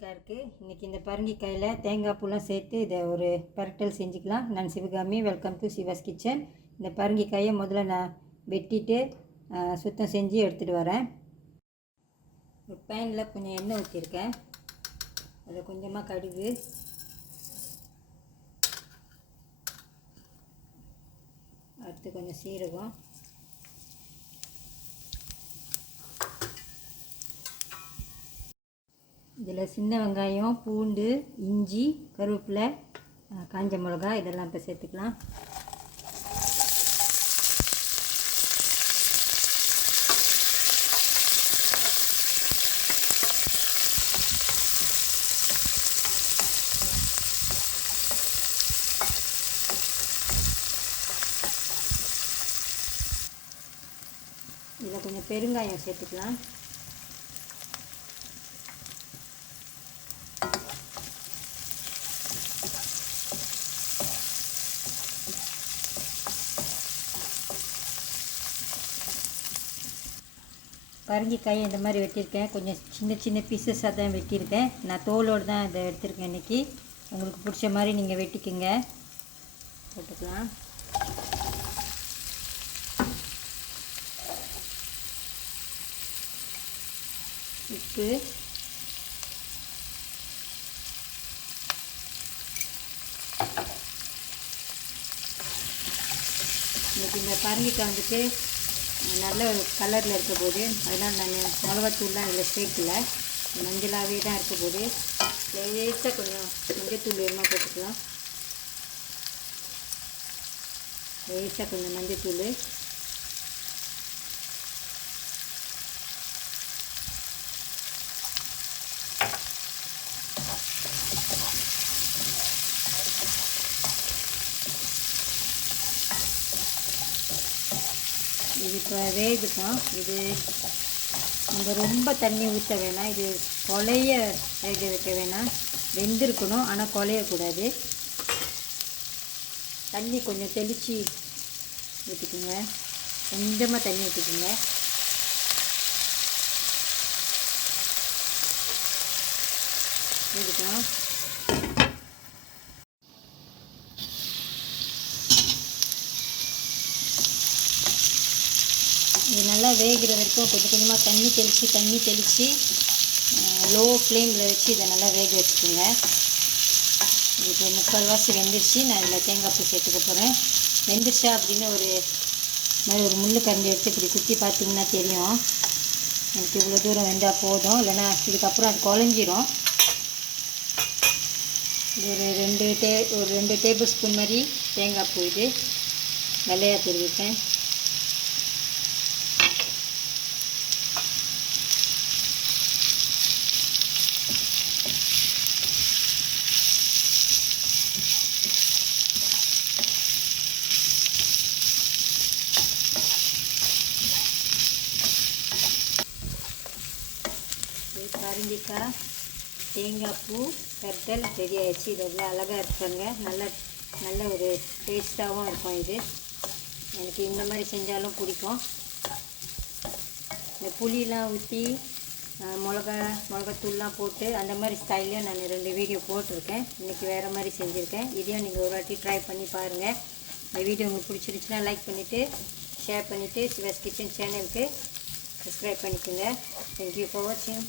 பரங்கிக்காய் இருக்குது. இன்றைக்கி இந்த பரங்கிக்காயில் தேங்காய் பூலாம் சேர்த்து இதை ஒரு பரட்டல் செஞ்சுக்கலாம். நான் Sivakami, welcome to Siva's kitchen. இந்த பரங்கிக்காயை முதல்ல நான் வெட்டிட்டு சுத்தம் செஞ்சு எடுத்துகிட்டு வரேன். ஒரு பேனில் கொஞ்சம் எண்ணெய் ஊற்றிருக்கேன். அதில் கொஞ்சமாக கடுகு, அடுத்து கொஞ்சம் சீரகம், இதில் சின்ன வெங்காயம், பூண்டு, இஞ்சி, கருவேப்பிலை, காஞ்ச மிளகா இதெல்லாம் இப்போ சேர்த்துக்கலாம். இதில் கொஞ்சம் பெருங்காயம் சேர்த்துக்கலாம். பரங்கிக்காயை இந்த மாதிரி வெட்டியிருக்கேன். கொஞ்சம் சின்ன சின்ன பீசஸாக தான் வெட்டியிருக்கேன். நான் தோலோடு தான் இதை எடுத்திருக்கேன். இன்றைக்கி உங்களுக்கு பிடிச்ச மாதிரி நீங்கள் வெட்டிக்குங்க. போட்டுக்கலாம். உப்பு, இன்றைக்கி இந்த பரங்கிக்காய் வந்துட்டு நல்ல ஒரு கலரில் இருக்க போது, அதனால் நான் மிளகாத்தூள்லாம் இதில் சேர்க்கல, மஞ்சளாகவே தான் இருக்க போது. லேசாக கொஞ்சம் மஞ்சத்தூள் வேணுமா போட்டுக்கலாம். லேசாக கொஞ்சம் மஞ்சத்தூள், இது இப்போ வேகுதான். இது நம்ம ரொம்ப தண்ணி ஊற்ற வேணாம். இது கொலைய வேக வைக்க வேணாம், வெந்திருக்கணும். ஆனால் கொலையக்கூடாது. தண்ணி கொஞ்சம் தெளித்து ஊற்றிக்குங்க. கொஞ்சமாக தண்ணி ஊற்றிக்குங்க. வேகுதான். இது நல்லா வேகிற வரைக்கும் கொஞ்சம் கொஞ்சமாக தண்ணி தெளித்து லோ ஃப்ளேமில் வச்சு இதை நல்லா வேக வச்சுக்கோங்க. இது முக்கால்வாசி வெந்துருச்சு. நான் இதில் தேங்காய் பூ சேர்த்துக்க போகிறேன். வெந்துருச்சா அப்படின்னு ஒரு முள் கரண்டி எடுத்து இப்படி குத்தி பார்த்தீங்கன்னா தெரியும். எனக்கு இவ்வளோ தூரம் வெந்தால் போதும், இல்லைன்னா இதுக்கப்புறம் அது குழஞ்சிரும். இது ஒரு ரெண்டு டேபிள் ஸ்பூன் மாதிரி தேங்காய் பூ இது வெள்ளையாக தெரிவிப்பேன். பரங்கிக்காய் தேங்காய் பூ பரட்டல் ரெடி ஆகிடுச்சு. இது எவ்வளோ அழகாக இருக்காங்க. நல்ல ஒரு டேஸ்ட்டாகவும் இருக்கும். இது எனக்கு இந்த மாதிரி செஞ்சாலும் பிடிக்கும். இந்த புளியெலாம் ஊற்றி மிளகாத்தூள்லாம் போட்டு அந்த மாதிரி ஸ்டைலையும் நான் 2 வீடியோ போட்டிருக்கேன். இன்றைக்கி வேறு மாதிரி செஞ்சுருக்கேன். இதையும் நீங்கள் ஒரு வாட்டி ட்ரை பண்ணி பாருங்கள். இந்த வீடியோ உங்களுக்கு பிடிச்சிருச்சுன்னா லைக் பண்ணிவிட்டு ஷேர் பண்ணிவிட்டு சிவாஸ் கிச்சன் சேனலுக்கு சப்ஸ்கிரைப் பண்ணிக்கோங்க. தேங்க்யூ ஃபார் வாட்சிங்.